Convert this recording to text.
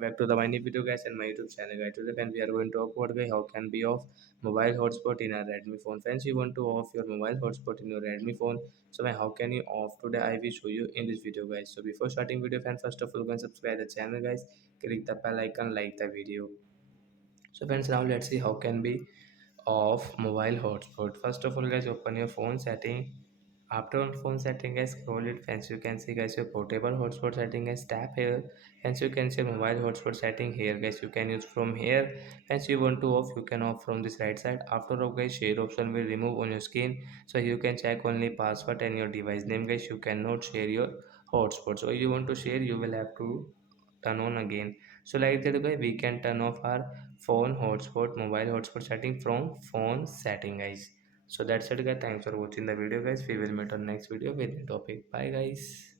Back to the my new video guys and my YouTube channel guys. Today when we are going to talk about guys how can be off mobile hotspot in a Redmi phone. Friends, you want to off your mobile hotspot in your Redmi phone. So how can you off today? I will show you in this video guys. So before starting video, friends, first of all go and subscribe the channel guys. Click the bell icon, like the video. So friends, now let's see how can be off mobile hotspot. First of all guys, open your phone setting. After on phone setting guys, scroll it. Friends, you can see guys your portable hotspot setting guys, tap here. Friends, you can see mobile hotspot setting here guys, you can use from here. Friends, you want to off, you can off from this right side. After off guys, share option will remove on your screen, so you can check only password and your device name guys. You cannot share your hotspot, so if you want to share you will have to turn on again. So like that guys, we can turn off our phone hotspot, mobile hotspot setting from phone setting guys. So that's it guys, thanks for watching the video guys. We will meet on next video with the topic. Bye guys.